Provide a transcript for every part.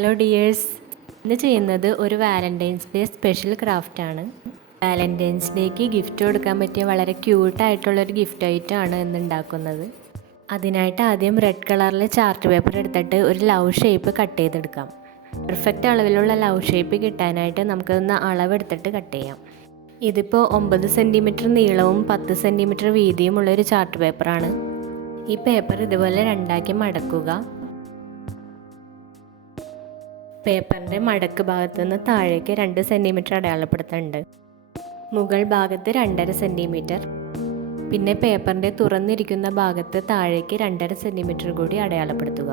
Hello dears, ഇന്ന് ചെയ്യുന്നത് ഒരു വാലന്റൈൻസ് ഡേ സ്പെഷ്യൽ ക്രാഫ്റ്റാണ്. വാലന്റൈൻസ് ഡേക്ക് ഗിഫ്റ്റ് കൊടുക്കാൻ പറ്റിയ വളരെ ക്യൂട്ടായിട്ടുള്ളൊരു ഗിഫ്റ്റ് ഐറ്റമാണ് ഇന്ന് ഉണ്ടാക്കുന്നത്. അതിനായിട്ട് ആദ്യം റെഡ് കളറിൽ ചാർട്ട് പേപ്പർ എടുത്തിട്ട് ഒരു ലവ് ഷേപ്പ് കട്ട് ചെയ്തെടുക്കാം. പെർഫെക്റ്റ് അളവിലുള്ള ലവ് ഷേപ്പ് കിട്ടാനായിട്ട് നമുക്കൊന്ന് അളവെടുത്തിട്ട് കട്ട് ചെയ്യാം. ഇതിപ്പോൾ 9 സെൻറ്റിമീറ്റർ നീളവും 10 സെൻറ്റിമീറ്റർ വീതിയുമുള്ളൊരു ചാർട്ട് പേപ്പറാണ്. ഈ പേപ്പർ ഇതുപോലെ രണ്ടാക്കി മടക്കുക. പേപ്പറിൻ്റെ മടക്ക് ഭാഗത്ത് നിന്ന് താഴേക്ക് 2 സെൻറ്റിമീറ്റർ അടയാളപ്പെടുത്തുന്നുണ്ട്. മുകൾ ഭാഗത്ത് 2.5 സെൻറ്റിമീറ്റർ, പിന്നെ പേപ്പറിൻ്റെ തുറന്നിരിക്കുന്ന ഭാഗത്ത് താഴേക്ക് 2.5 സെൻറ്റിമീറ്റർ കൂടി അടയാളപ്പെടുത്തുക.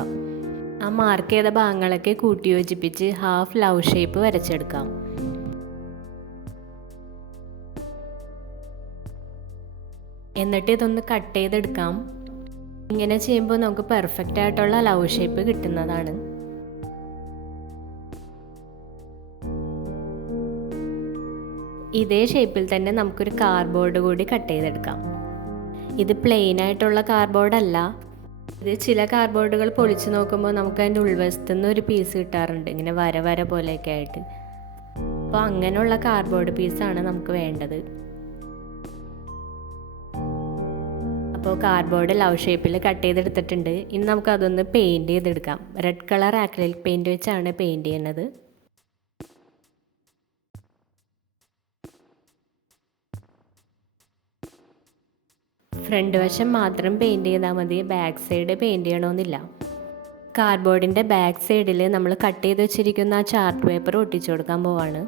ആ മാർക്ക് ചെയ്ത ഭാഗങ്ങളൊക്കെ കൂട്ടിയോജിപ്പിച്ച് ഹാഫ് ലവ് ഷേപ്പ് വരച്ചെടുക്കാം. എന്നിട്ട് ഇതൊന്ന് കട്ട് ചെയ്തെടുക്കാം. ഇങ്ങനെ ചെയ്യുമ്പോൾ നമുക്ക് പെർഫെക്റ്റ് ആയിട്ടുള്ള ലവ് ഷേപ്പ് കിട്ടുന്നതാണ്. ഇതേ ഷേപ്പിൽ തന്നെ നമുക്കൊരു കാർഡ്ബോർഡ് കൂടി കട്ട് ചെയ്തെടുക്കാം. ഇത് പ്ലെയിൻ ആയിട്ടുള്ള കാർഡ്ബോർഡ് അല്ല. ഇത് ചില കാർഡ്ബോർഡുകൾ പൊളിച്ച് നോക്കുമ്പോൾ നമുക്ക് അതിൻ്റെ ഉൾവശത്തു നിന്ന് ഒരു പീസ് കിട്ടാറുണ്ട്, ഇങ്ങനെ വര വര പോലെയൊക്കെ ആയിട്ട്. അപ്പോൾ അങ്ങനെയുള്ള കാർഡ്ബോർഡ് പീസാണ് നമുക്ക് വേണ്ടത്. അപ്പോൾ കാർഡ്ബോർഡ് ലവ് ഷേപ്പിൽ കട്ട് ചെയ്തെടുത്തിട്ടുണ്ട്. ഇനി നമുക്ക് അതൊന്ന് പെയിൻറ്റ് ചെയ്തെടുക്കാം. റെഡ് കളർ ആക്രിലിക് പെയിൻറ്റ് വെച്ചാണ് പെയിൻറ്റ് ചെയ്യുന്നത്. ഫ്രണ്ട് വശം മാത്രം പെയിൻറ്റ് ചെയ്താൽ മതി, ബാക്ക് സൈഡ് പെയിൻറ്റ് ചെയ്യണമെന്നില്ല. കാർഡ്ബോർഡിൻ്റെ ബാക്ക് സൈഡിൽ നമ്മൾ കട്ട് ചെയ്ത് വെച്ചിരിക്കുന്ന ആ ചാർട്ട് പേപ്പർ ഒട്ടിച്ചു കൊടുക്കാൻ പോവാണ്.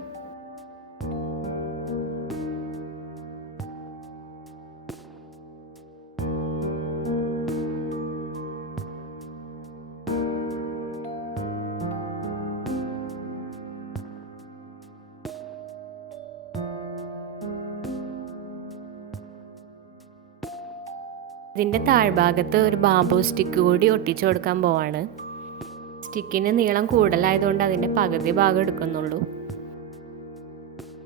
ഇതിൻ്റെ താഴ്ഭാഗത്ത് ഒരു ബാംബൂ സ്റ്റിക്ക് കൂടി ഒട്ടിച്ചു കൊടുക്കാൻ പോവാണ്. സ്റ്റിക്കിന് നീളം കൂടുതലായതുകൊണ്ട് അതിൻ്റെ പകുതി ഭാഗം എടുക്കുന്നുള്ളൂ.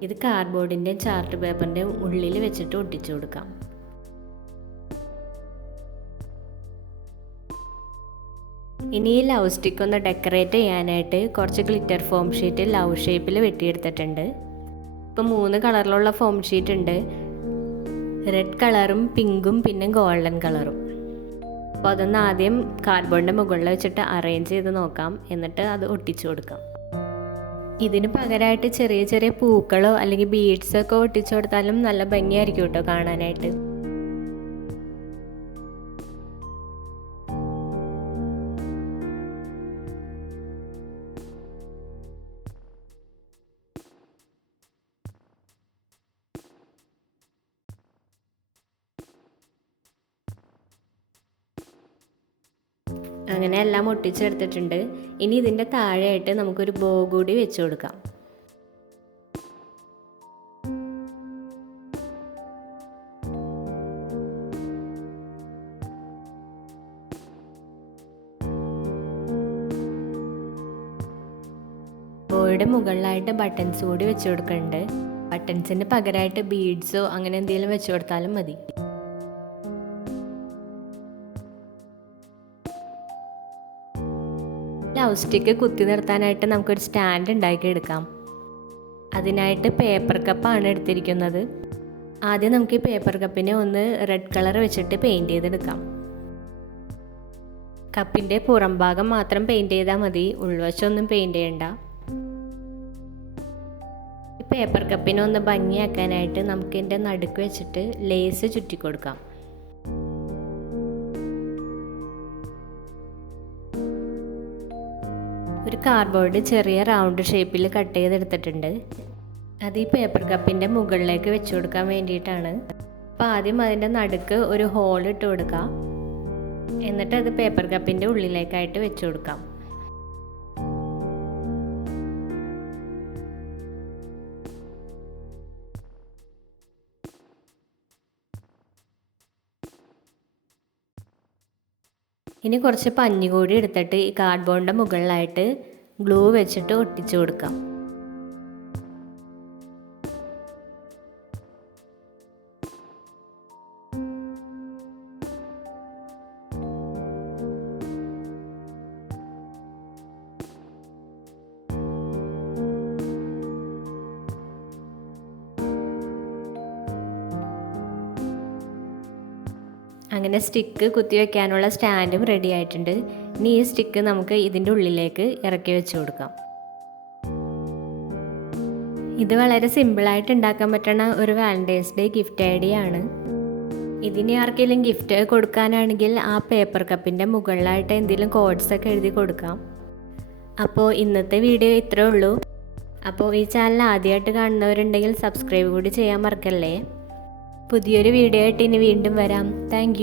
ഇത് കാർഡ്ബോർഡിൻ്റെ ചാർട്ട് പേപ്പറിൻ്റെ ഉള്ളിൽ വെച്ചിട്ട് ഒട്ടിച്ചു കൊടുക്കാം. ഇനി ഈ ലവ് സ്റ്റിക്ക് ഒന്ന് ഡെക്കറേറ്റ് ചെയ്യാനായിട്ട് കുറച്ച് ഗ്ലിറ്റർ ഫോം ഷീറ്റ് ലവ് ഷേപ്പിൽ വെട്ടിയെടുത്തിട്ടുണ്ട്. ഇപ്പോൾ 3 കളറിലുള്ള ഫോം ഷീറ്റ് ഉണ്ട്. റെഡ് കളറും പിങ്കും പിന്നെ ഗോൾഡൻ കളറും. അപ്പോൾ അതൊന്ന് ആദ്യം കാർഡ്ബോർഡിൻ്റെ മുകളിൽ വെച്ചിട്ട് അറേഞ്ച് ചെയ്ത് നോക്കാം, എന്നിട്ട് അത് ഒട്ടിച്ചു കൊടുക്കാം. ഇതിന് പകരമായിട്ട് ചെറിയ ചെറിയ പൂക്കളോ അല്ലെങ്കിൽ ബീഡ്സൊക്കെ ഒട്ടിച്ചു കൊടുത്താലും നല്ല ഭംഗിയായിരിക്കും കേട്ടോ കാണാനായിട്ട്. അങ്ങനെ എല്ലാം ഒട്ടിച്ചെടുത്തിട്ടുണ്ട്. ഇനി ഇതിൻ്റെ താഴെയായിട്ട് നമുക്കൊരു ബോ കൂടി വെച്ച് കൊടുക്കാം. ബോയുടെ മുകളിലായിട്ട് ബട്ടൺസ് കൂടി വെച്ച് കൊടുക്കുന്നുണ്ട്. ബട്ടൺസിന് പകരമായിട്ട് ബീഡ്സോ അങ്ങനെ എന്തെങ്കിലും വെച്ച് കൊടുത്താലും മതി. ലവ് സ്റ്റിക്ക് കുത്തി നിർത്താനായിട്ട് നമുക്കൊരു സ്റ്റാൻഡ് ഉണ്ടാക്കിയെടുക്കാം. അതിനായിട്ട് പേപ്പർ കപ്പാണ് എടുത്തിരിക്കുന്നത്. ആദ്യം നമുക്ക് ഈ പേപ്പർ കപ്പിനെ ഒന്ന് റെഡ് കളർ വെച്ചിട്ട് പെയിൻറ്റ് ചെയ്തെടുക്കാം. കപ്പിൻ്റെ പുറം ഭാഗം മാത്രം പെയിൻറ്റ് ചെയ്താൽ മതി, ഉൾവശമൊന്നും പെയിൻറ്റ് ചെയ്യണ്ട. ഈ പേപ്പർ കപ്പിനെ ഒന്ന് ഭംഗിയാക്കാനായിട്ട് നമുക്ക് ഇതിൻ്റെ നടുക്ക് വെച്ചിട്ട് ലേസ് ചുറ്റി കൊടുക്കാം. ഒരു കാർഡ്ബോർഡ് ചെറിയ റൗണ്ട് ഷേപ്പിൽ കട്ട് ചെയ്തെടുത്തിട്ടുണ്ട്. അത് ഈ പേപ്പർ കപ്പിൻ്റെ മുകളിലേക്ക് വെച്ച് കൊടുക്കാൻ വേണ്ടിയിട്ടാണ്. അപ്പോൾ ആദ്യം അതിൻ്റെ നടുക്ക് ഒരു ഹോൾ ഇട്ട് കൊടുക്കാം. എന്നിട്ട് അത് പേപ്പർ കപ്പിൻ്റെ ഉള്ളിലേക്കായിട്ട് വെച്ച് കൊടുക്കാം. ഇനി കുറച്ച് പഞ്ഞി കൂടി എടുത്തിട്ട് ഈ കാർഡ്ബോർഡിൻ്റെ മുകളിലായിട്ട് ഗ്ലൂ വെച്ചിട്ട് ഒട്ടിച്ചു കൊടുക്കാം. അങ്ങനെ സ്റ്റിക്ക് കുത്തി വയ്ക്കാനുള്ള സ്റ്റാൻഡും റെഡി ആയിട്ടുണ്ട്. ഇനി ഈ സ്റ്റിക്ക് നമുക്ക് ഇതിൻ്റെ ഉള്ളിലേക്ക് ഇറക്കി വെച്ച് കൊടുക്കാം. ഇത് വളരെ സിമ്പിളായിട്ട് ഉണ്ടാക്കാൻ പറ്റുന്ന ഒരു വാലന്റൈൻസ് ഡേ ഗിഫ്റ്റ് ഐഡിയ ആണ്. ഇതിന് ആർക്കെങ്കിലും ഗിഫ്റ്റ് കൊടുക്കാനാണെങ്കിൽ ആ പേപ്പർ കപ്പിൻ്റെ മുകളിലായിട്ട് എന്തെങ്കിലും കോഡ്സൊക്കെ എഴുതി കൊടുക്കാം. അപ്പോൾ ഇന്നത്തെ വീഡിയോ ഇത്രേ ഉള്ളൂ. അപ്പോൾ ഈ ചാനൽ ആദ്യമായിട്ട് കാണുന്നവരുണ്ടെങ്കിൽ സബ്സ്ക്രൈബ് കൂടി ചെയ്യാൻ മറക്കല്ലേ. പുതിയൊരു വീഡിയോ ആയിട്ട് ഇനി വീണ്ടും വരാം. താങ്ക്